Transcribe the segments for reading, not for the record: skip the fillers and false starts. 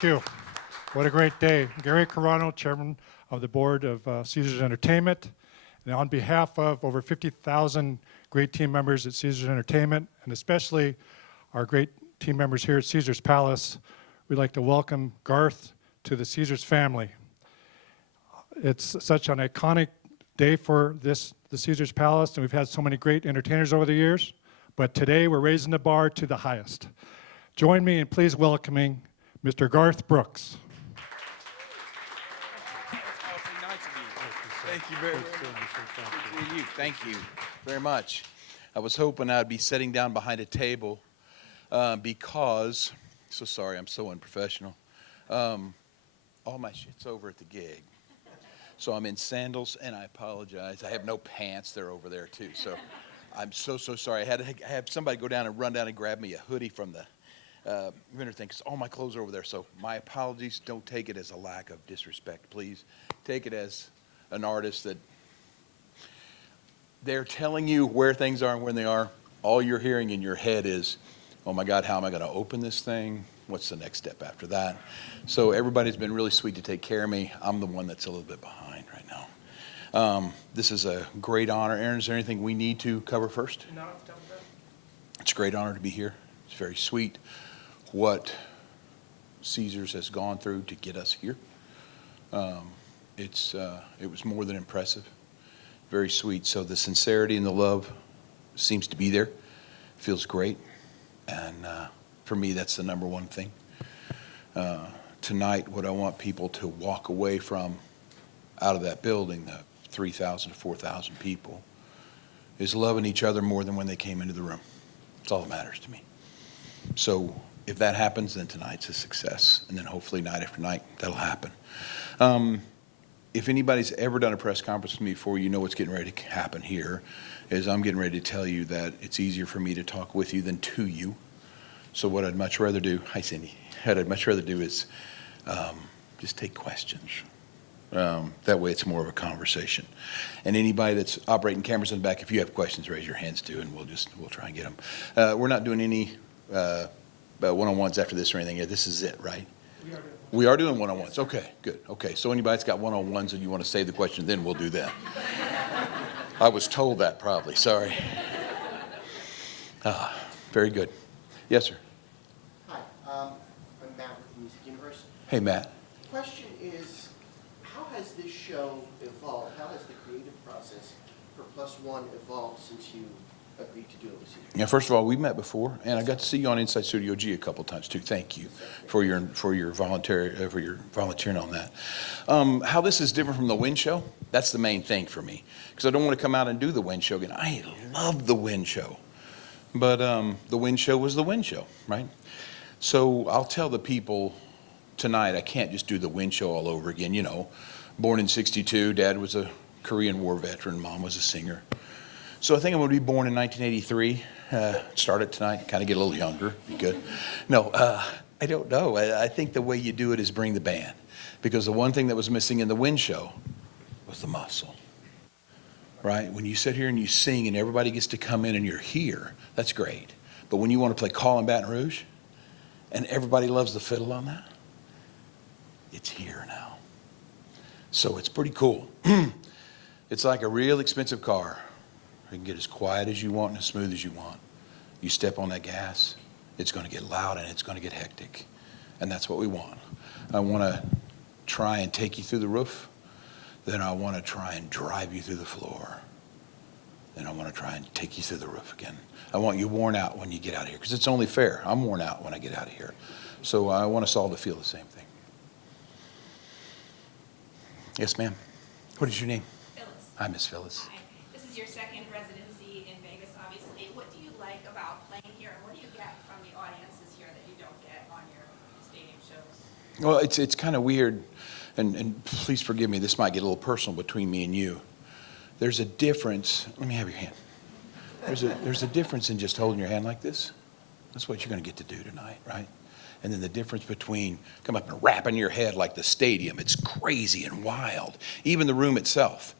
Thank you. What a great day. Gary Carano, Chairman of the Board of Caesars Entertainment. And on behalf of over 50,000 great team members at Caesars Entertainment, and especially our great team members here at Caesars Palace, we'd like to welcome Garth to the Caesars family. It's such an iconic day for the Caesars Palace, and we've had so many great entertainers over the years, but today we're raising the bar to the highest. Join me in please welcoming Mr. Garth Brooks. Thank you very much. Good to see you. Thank you very much. I was hoping I'd be sitting down behind a table because, so sorry, I'm so unprofessional. All my shit's over at the gig. So I'm in sandals, and I apologize. I have no pants. They're over there, too. So I'm so sorry. I had to have somebody go down and run down and grab me a hoodie from the winter thing, because all my clothes are over there. So my apologies. Don't take it as a lack of disrespect, please. Take it as an artist that they're telling you where things are and when they are. All you're hearing in your head is, oh my God, how am I going to open this thing? What's the next step after that? So everybody's been really sweet to take care of me. I'm the one that's a little bit behind right now. This is a great honor. Aaron, is there anything we need to cover first? No, it's a great honor to be here. It's very sweet what Caesars has gone through to get us here. It was more than impressive. Very sweet. So the sincerity and the love seems to be there. Feels great. And for me, that's the number one thing. Tonight, what I want people to walk away from out of that building, the 3,000 to 4,000 people, is loving each other more than when they came into the room. That's all that matters to me. So if that happens, then tonight's a success. And then hopefully night after night, that'll happen. If anybody's ever done a press conference with me before, you know what's getting ready to happen here is I'm getting ready to tell you that it's easier for me to talk with you than to you. So what I'd much rather do, hi Cindy, what I'd much rather do is just take questions. That way it's more of a conversation. And anybody that's operating cameras in the back, if you have questions, raise your hands too, and we'll try and get them. We're not doing any one-on-ones after this or anything. This is it, right? We are doing one-on-ones. Okay, good. Okay, so anybody that's got one-on-ones and you want to save the question, then we'll do that. I was told that probably. Sorry. Very good. Yes, sir. Hi, I'm Matt with Music University. Hey, Matt. The question is, how has this show evolved? How has the creative process for Plus One evolved since you agreed to do it with Caesars? Yeah, first of all, we met before, and I got to see you on Inside Studio G a couple times too. Thank you for your volunteering on that. How this is different from the Win Show? That's the main thing for me, because I don't want to come out and do the Win Show again. I love the Win Show, but the Win Show was the Win Show, right? So I'll tell the people tonight I can't just do the Win Show all over again. You know, born in '62, Dad was a Korean War veteran, Mom was a singer. So I think I'm going to be born in 1983. Start it tonight, kind of get a little younger, be good. No, I don't know. I think the way you do it is bring the band. Because the one thing that was missing in the Win Show was the muscle, right? When you sit here and you sing and everybody gets to come in and you're here, that's great. But when you want to play Call in Baton Rouge and everybody loves the fiddle on that, it's here now. So it's pretty cool. It's like a real expensive car. You can get as quiet as you want and as smooth as you want. You step on that gas, it's going to get loud and it's going to get hectic. And that's what we want. I want to try and take you through the roof. Then I want to try and drive you through the floor. Then I want to try and take you through the roof again. I want you worn out when you get out of here, because it's only fair. I'm worn out when I get out of here. So I want us all to feel the same thing. Yes, ma'am. What is your name? Phyllis. Hi, Miss Phyllis. Hi. This is your second residency in Vegas, obviously. What do you like about playing here, and what do you get from the audiences here that you don't get on your stadium shows? Well, it's kind of weird, and please forgive me, this might get a little personal between me and you. There's a difference. Let me have your hand. There's a difference in just holding your hand like this. That's what you're going to get to do tonight, right? And then the difference between come up and rapping your head like the stadium. It's crazy and wild. Even the room itself.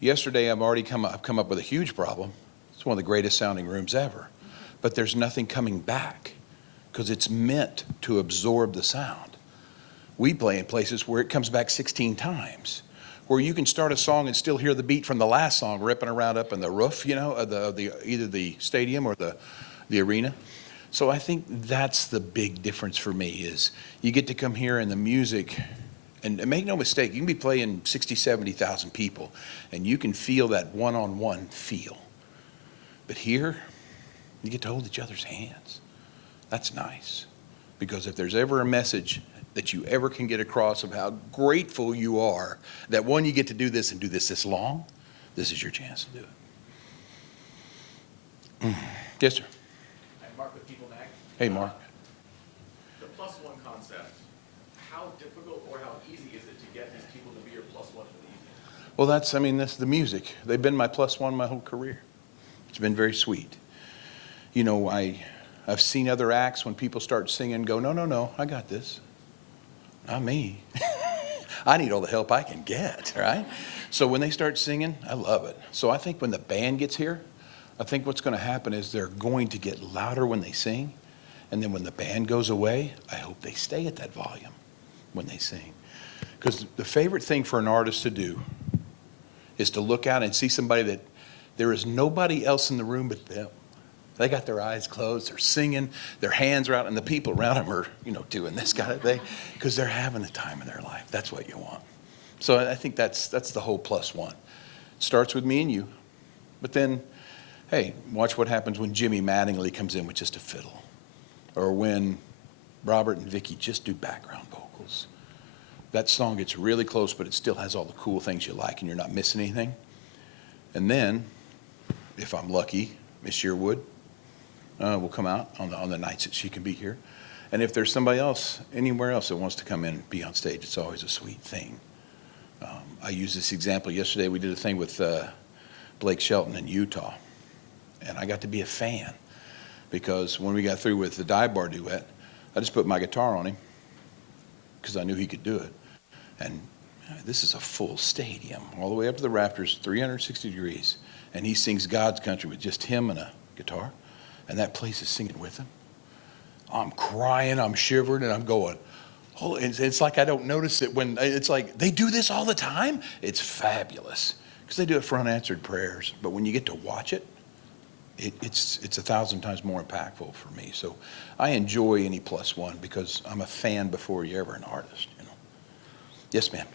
Yesterday, I've come up with a huge problem. It's one of the greatest sounding rooms ever. But there's nothing coming back because it's meant to absorb the sound. We play in places where it comes back 16 times, where you can start a song and still hear the beat from the last song ripping around up in the roof, you know, of either the stadium or the arena. So I think that's the big difference for me is you get to come here and the music, and make no mistake, you can be playing 60, 70,000 people, and you can feel that one-on-one feel. But here, you get to hold each other's hands. That's nice. Because if there's ever a message that you ever can get across of how grateful you are that, one, you get to do this and do this long, this is your chance to do it. Yes, sir. Hi, Mark with People Mag. Hey, Mark. The plus one concept, how difficult or how easy is it to get these people to be your plus one for the evening? Well, that's the music. They've been my plus one my whole career. It's been very sweet. You know, I've seen other acts when people start singing go, no, I got this. Not me. I need all the help I can get, right? So when they start singing, I love it. So I think when the band gets here, I think what's going to happen is they're going to get louder when they sing. And then when the band goes away, I hope they stay at that volume when they sing. Because the favorite thing for an artist to do is to look out and see somebody that there is nobody else in the room but them. They got their eyes closed, they're singing, their hands are out, and the people around them are, you know, doing this kind of thing because they're having the time of their life. That's what you want. So I think that's the whole plus one. It starts with me and you, but then, hey, watch what happens when Jimmy Mattingly comes in with just a fiddle, or when Robert and Vicki just do background vocals. That song gets really close, but it still has all the cool things you like, and you're not missing anything. And then, if I'm lucky, Miss Yearwood will come out on the nights that she can be here. And if there's somebody else, anywhere else that wants to come in and be on stage, it's always a sweet thing. I used this example yesterday. We did a thing with Blake Shelton in Utah. And I got to be a fan because when we got through with the dive bar duet, I just put my guitar on him because I knew he could do it. And this is a full stadium, all the way up to the rafters, 360 degrees. And he sings God's Country with just him and a guitar. And that place is singing with him. I'm crying, I'm shivering, and I'm going, oh, it's like I don't notice it when, it's like, they do this all the time? It's fabulous. Because they do it for unanswered prayers. But when you get to watch it, it's 1,000 times more impactful for me. So I enjoy any plus one because I'm a fan before you're ever an artist, you know. Yes, ma'am.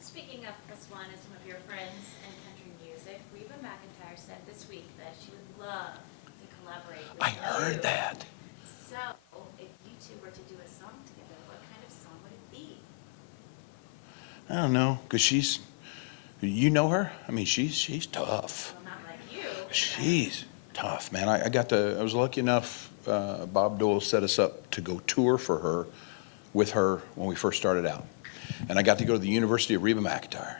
Speaking of plus one and some of your friends in country music, Reba McEntire said this week that she would love to collaborate with I you. heard that. So, if you two were to do a song together, what kind of song would it be? I don't know, because you know her? I mean, she's tough. Well, not like you. She's tough, man. I was lucky enough, Bob Dole set us up to go tour with her when we first started out. And I got to go to the University of Reba McEntire.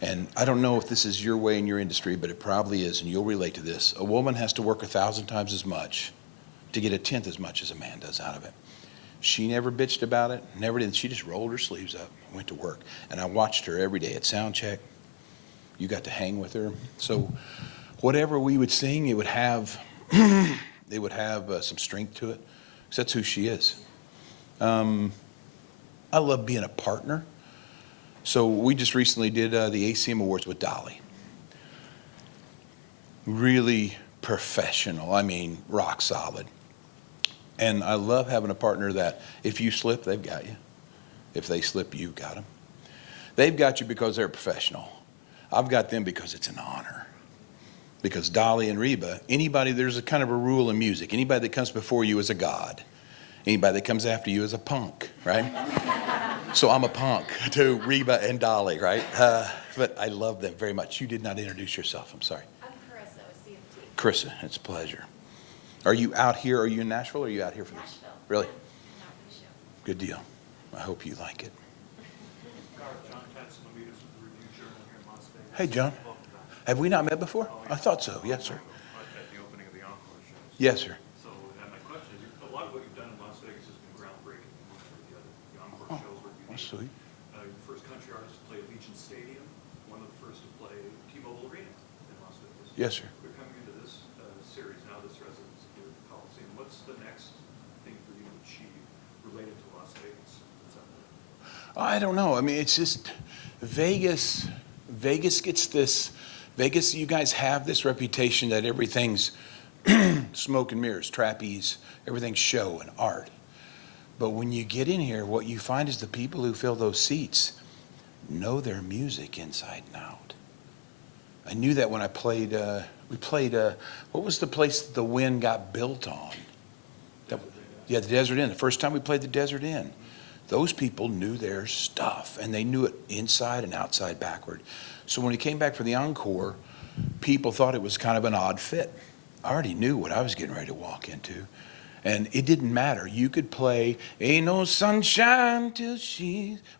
And I don't know if this is your way in your industry, but it probably is, and you'll relate to this. A woman has to work 1,000 times as much to get 1/10 as much as a man does out of it. She never bitched about it, never did. She just rolled her sleeves up and went to work. And I watched her every day at sound check. You got to hang with her. So whatever we would sing, it would have some strength to it, because that's who she is. I love being a partner. So we just recently did the ACM Awards with Dolly. Really professional, I mean, rock solid. And I love having a partner that if you slip, they've got you. If they slip, you've got them. They've got you because they're professional. I've got them because it's an honor. Because Dolly and Reba, there's a kind of a rule in music. Anybody that comes before you is a god. Anybody that comes after you is a punk, right? So I'm a punk to Reba and Dolly, right? But I love them very much. You did not introduce yourself. I'm sorry. I'm Carissa with CMT. Carissa, it's a pleasure. Are you out here? Are you in Nashville or are you out here for this? Nashville. Really? Not for the show. Good deal. I hope you like it. Garth, John Tenson, the leaders of the Review Journal here in Las Vegas. Hey, John. Welcome back. Have we not met before? I thought so. Yes, sir. At the opening of the Encore shows. Yes, sir. So, and my question is, a lot of what you've done in Las Vegas has been groundbreaking. Most of the Encore shows were That's unique. sweet. You're the first country artist to play Allegiant Stadium, one of the first to play T-Mobile Arena in Las Vegas. Yes, sir. We're coming into this series now, this residency here at the Coliseum. What's the next thing for you to achieve related to Las Vegas? What's up there? I don't know. I mean, it's just Vegas. Vegas gets this. Vegas, you guys have this reputation that everything's smoke and mirrors, trapeze, everything's show and art. But when you get in here, what you find is the people who fill those seats know their music inside and out. I knew that when I played, we played, what was the place that the Wind got built on? Yeah, the Desert Inn. The first time we played the Desert Inn, those people knew their stuff, and they knew it inside and outside backward. So when we came back for the encore, people thought it was kind of an odd fit. I already knew what I was getting ready to walk into. And it didn't matter. You could play Ain't No Sunshine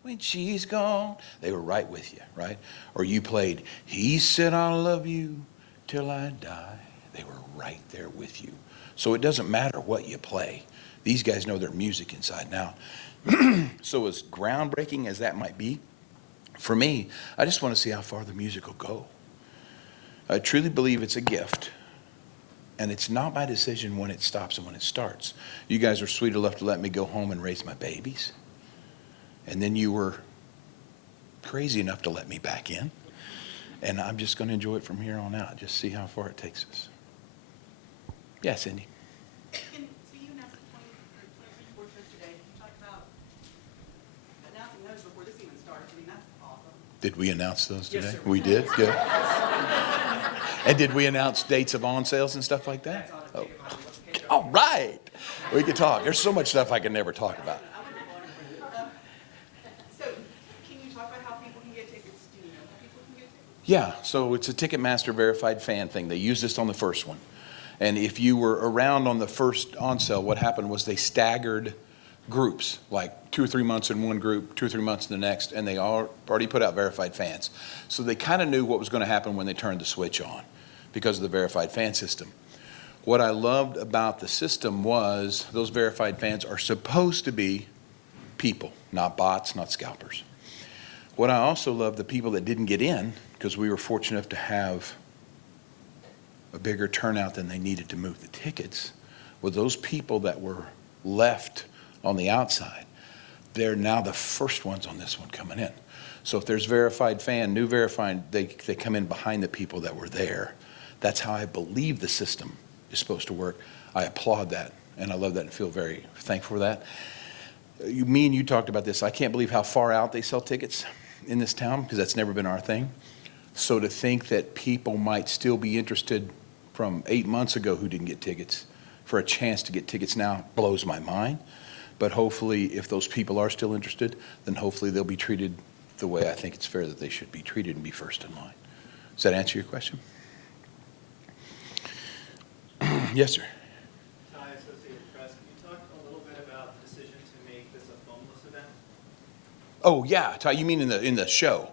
when she's gone. They were right with you, right? Or you played He Said I'll Love You Till I Die. They were right there with you. So it doesn't matter what you play. These guys know their music inside and out. So as groundbreaking as that might be, for me, I just want to see how far the music will go. I truly believe it's a gift. And it's not my decision when it stops and when it starts. You guys are sweet enough to let me go home and raise my babies. And then you were crazy enough to let me back in. And I'm just going to enjoy it from here on out. Just see how far it takes us. Yeah, Cindy. So you announced the 23 sports shows today. You talked about announcing those before this even starts. I mean, that's awesome. Did we announce those today? Yes, sir. We did? Good. And did we announce dates of on sales and stuff like that? Oh. All right. We could talk. There's so much stuff I can never talk about. So can you talk about how people can get tickets? Do you know how people can get tickets? Yeah, so it's a Ticketmaster verified fan thing. They used this on the first one. And if you were around on the first on sale, what happened was they staggered groups, like 2 or 3 months in one group, 2 or 3 months in the next, and they already put out verified fans. So they kind of knew what was going to happen when they turned the switch on because of the verified fan system. What I loved about the system was those verified fans are supposed to be people, not bots, not scalpers. What I also loved, the people that didn't get in, because we were fortunate enough to have a bigger turnout than they needed to move the tickets, were those people that were left on the outside. They're now the first ones on this one coming in. So if there's verified fan, new verified, they come in behind the people that were there. That's how I believe the system is supposed to work. I applaud that, and I love that and feel very thankful for that. Me and you talked about this. I can't believe how far out they sell tickets in this town, because that's never been our thing. So to think that people might still be interested from 8 months ago who didn't get tickets for a chance to get tickets now blows my mind. But hopefully, if those people are still interested, then hopefully they'll be treated the way I think it's fair that they should be treated and be first in line. Does that answer your question? Yes, sir. Hi, Associated Press. Can you talk a little bit about the decision to make this a phoneless event? Oh, yeah. Ty, you mean in the show?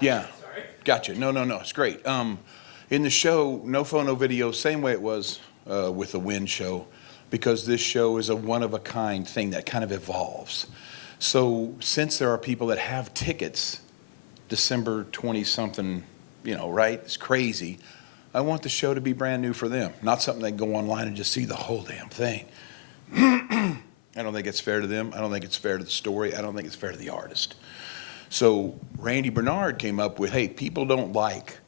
Yeah. Sorry. Gotcha. No, it's great. In the show, no phone, no video, same way it was with the Wind show, because this show is a one-of-a-kind thing that kind of evolves. So since there are people that have tickets, December 20-something, right? It's crazy. I want the show to be brand new for them, not something they can go online and just see the whole damn thing. I don't think it's fair to them. I don't think it's fair to the story. I don't think it's fair to the artist. So Randy Bernard came up with, hey, people don't like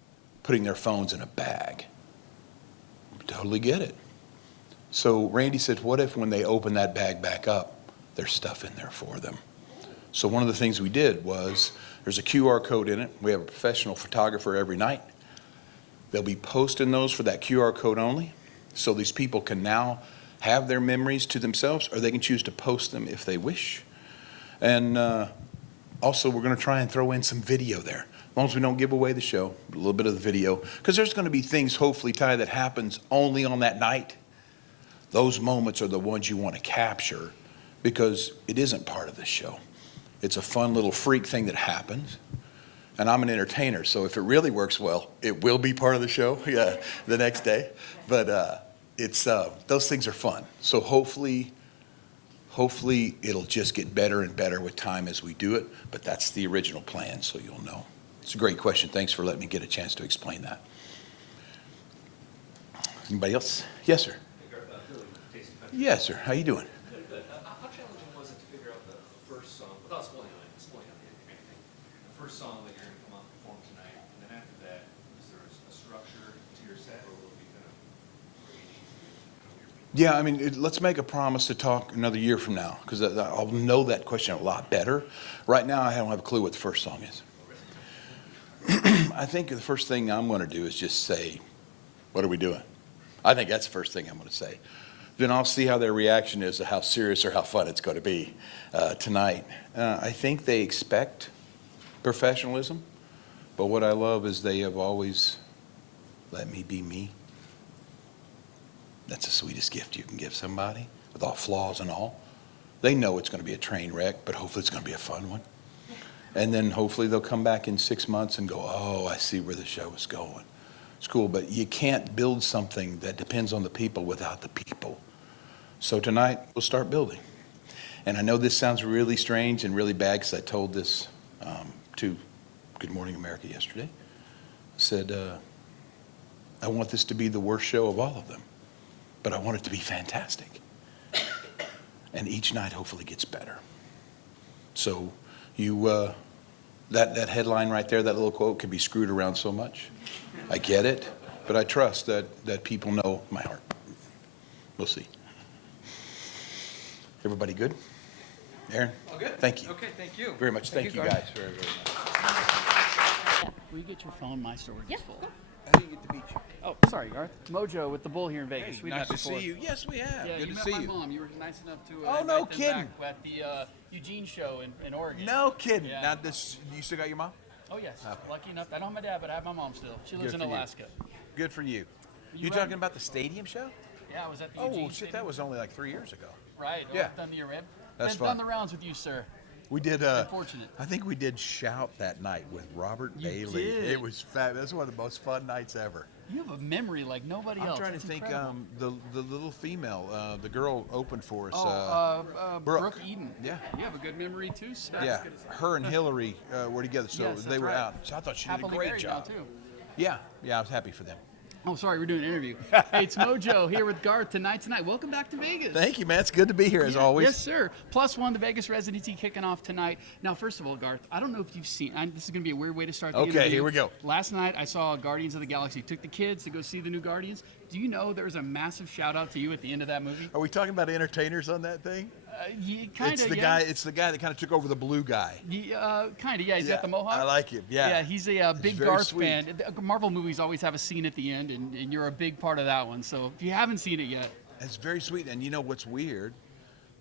putting their phones in a bag. Totally get it. So Randy said, what if when they open that bag back up, there's stuff in there for them? So one of the things we did was, there's a QR code in it. We have a professional photographer every night. They'll be posting those for that QR code only. So these people can now have their memories to themselves, or they can choose to post them if they wish. And also, we're going to try and throw in some video there. As long as we don't give away the show, a little bit of the video. Because there's going to be things, hopefully, Ty, that happens only on that night. Those moments are the ones you want to capture, because it isn't part of the show. It's a fun little freak thing that happens. And I'm an entertainer, so if it really works well, it will be part of the show, yeah, the next day. But it's those things are fun. So hopefully it'll just get better and better with time as we do it. But that's the original plan, so you'll know. It's a great question. Thanks for letting me get a chance to explain that. Anybody else? Yes, sir. Hey, Garth, really tasty country. Yes, sir. How you doing? Good. How challenging was it to figure out the first song, without spoiling first song that you're going to come out and perform tonight, and then after that, is there a structure to your set, or will it be kind of free? Yeah, I mean, let's make a promise to talk another year from now, because I'll know that question a lot better. Right now, I don't have a clue what the first song is. I think the first thing I'm going to do is just say, what are we doing? I think that's the first thing I'm going to say. Then I'll see how their reaction is to how serious or how fun it's going to be tonight. I think they expect professionalism, but what I love is they have always let me be me. That's the sweetest gift you can give somebody, with all flaws and all. They know it's going to be a train wreck, but hopefully it's going to be a fun one. And then hopefully they'll come back in 6 months and go, oh, I see where the show is going. It's cool, but you can't build something that depends on the people without the people. So tonight, we'll start building. And I know this sounds really strange and really bad, because I told this to Good Morning America yesterday. I said, I want this to be the worst show of all of them, but I want it to be fantastic. And each night hopefully gets better. So you, that headline right there, that little quote, can be screwed around so much. I get it, but I trust that people know my heart. We'll see. Everybody good? Aaron? All good? Thank you. Okay, thank you. Very much. Thank you Garth. guys very, very much. Will you get your phone? My storage is full. I didn't get to meet you. Oh, sorry, Garth. MoJoe with the Bull here in Vegas. We've Nice met to before. see you. Yes, we have. Yeah, Good you to met see my you. mom. You were nice enough to Oh, invite no them kidding. back at the Eugene show in Oregon. No kidding. Yeah. Now, this, you still got your mom? Oh, yes. Okay. Lucky enough. I don't have my dad, but I have my mom still. She lives Good in for you. Alaska. Good for you. You You ready? talking about the stadium show? Yeah, I was at the Oh, Eugene shit, Stadium. that was only like 3 years ago. Right. Yeah. Done the event. That's Done fun. the rounds with you, sir. We did. Unfortunate. I think we did Shout that night with Robert You Bailey. did. It was fab. That's one of the most fun nights ever. You have a memory like nobody I'm else. trying to That's think. incredible. The little female, the girl opened for us. Brooke Eden. Yeah. You have a good memory too, sir. Yeah, her and Hillary were together, so Yes, they that's were right. out. So I thought she did a Happily great married job. now, too. Yeah, I was happy for them. Oh, sorry, we're doing an interview. Hey, it's MoJoe here with Garth tonight. Welcome back to Vegas. Thank you, man. It's good to be here as Yeah, always. Yes, sir. +1, the Vegas Residency kicking off tonight. Now, first of all, Garth, I don't know if you've seen, this is going to be a weird way to start the Okay, interview. here we go. Last night, I saw Guardians of the Galaxy. Took the kids to go see the new Guardians. Do you know there was a massive shout out to you at the end of that movie? Are we talking about entertainers on that thing? Kind It's of, the yeah. guy. It's the guy that kind of took over the blue guy. Kind of, yeah. He's Yeah, got the mohawk. I like him. Yeah. Yeah, he's a big very Garth sweet. fan. The Marvel movies always have a scene at the end, and you're a big part of that one. So if you haven't seen it yet, It's very sweet. And you know what's weird?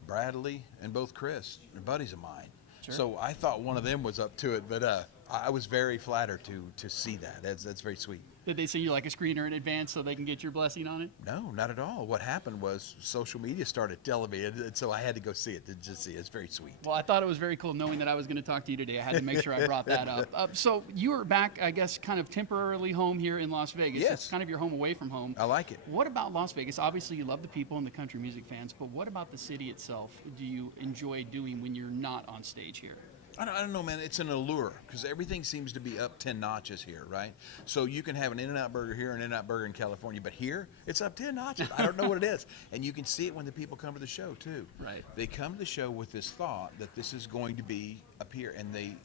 Bradley and both Chris are buddies of mine. Sure. So I thought one of them was up to it, but I was very flattered to see that. That's very sweet. did they send you like a screener in advance so they can get your blessing on it? No, not at all. What happened was social media started telling me, and so I had to go see it to just see it. It's very sweet. Well, I thought it was very cool knowing that I was going to talk to you today. I had to make sure I brought that up. So you were back, I guess, kind of temporarily home here in Las Vegas. Yes. It's kind of your home away from home. I like it. What about Las Vegas? Obviously, you love the people and the country music fans, but what about the city itself do you enjoy doing when you're not on stage here? I don't know, man. It's an allure because everything seems to be up 10 notches here, right? So you can have an In-N-Out burger here, an In-N-Out burger in California, but here it's up 10 notches. I don't know what it is. And you can see it when the people come to the show, too. Right. They come to the show with this thought that this is going to be up here, and they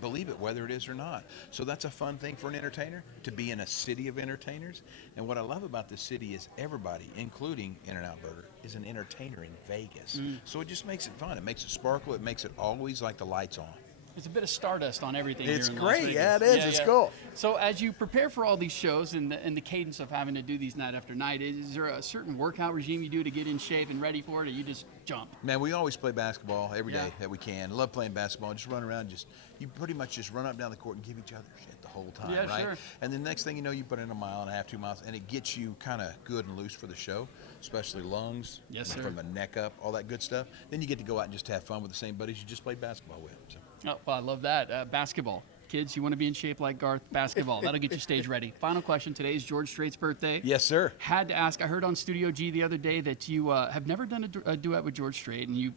believe it, whether it is or not. So that's a fun thing for an entertainer, to be in a city of entertainers. And what I love about this city is everybody, including In-N-Out Burger, is an entertainer in Vegas. So it just makes it fun. It makes it sparkle. It makes it always like the lights on. There's a bit of stardust on everything It's here in Las great. Vegas. Yeah, it is. It's cool. So as you prepare for all these shows and the cadence of having to do these night after night, is there a certain workout regime you do to get in shape and ready for it, or you just jump? Man, we always play basketball every day Yeah. that we can. Love playing basketball. Just run around. You pretty much just run up and down the court and give each other shit the whole time, Yeah, right? sure. And the next thing you know, you put in a mile and a half, 2 miles, and it gets you kind of good and loose for the show, especially lungs, Yes, sir. from the neck up, all that good stuff. Then you get to go out and just have fun with the same buddies you just played basketball with. So. Oh, well, I love that. Basketball. Kids, you want to be in shape like Garth? Basketball. That'll get you stage ready. Final question. Today is George Strait's birthday. Yes, sir. Had to ask, I heard on Studio G the other day that you have never done a duet with George Strait, and you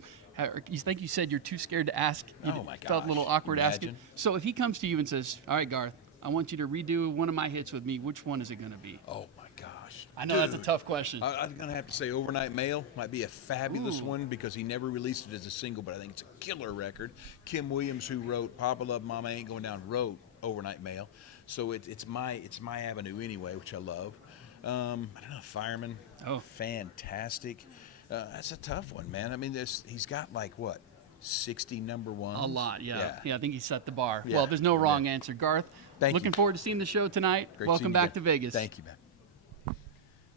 think you said you're too scared to ask. You Oh, my felt a little gosh. awkward asking. Imagine. So if he comes to you and says, all right, Garth, I want you to redo one of my hits with me, which one is it going to be? Oh, my gosh. I know that's a tough question. I'm gonna have to say Overnight Mail might be a fabulous Ooh. one because he never released it as a single, but I think it's a killer record. Kim Williams, who wrote Papa Love Mama Ain't Going Down, wrote Overnight Mail, so it's my avenue anyway, which I love. I don't know, Fireman. Oh. Fantastic. That's a tough one, man. I mean, he's got like what, 60 number ones? A lot, yeah. I think he set the bar. Yeah. Well, there's no wrong answer. Garth, Thank you. looking forward to seeing the show tonight. Great Welcome seeing you back again. to Vegas. Thank you, man.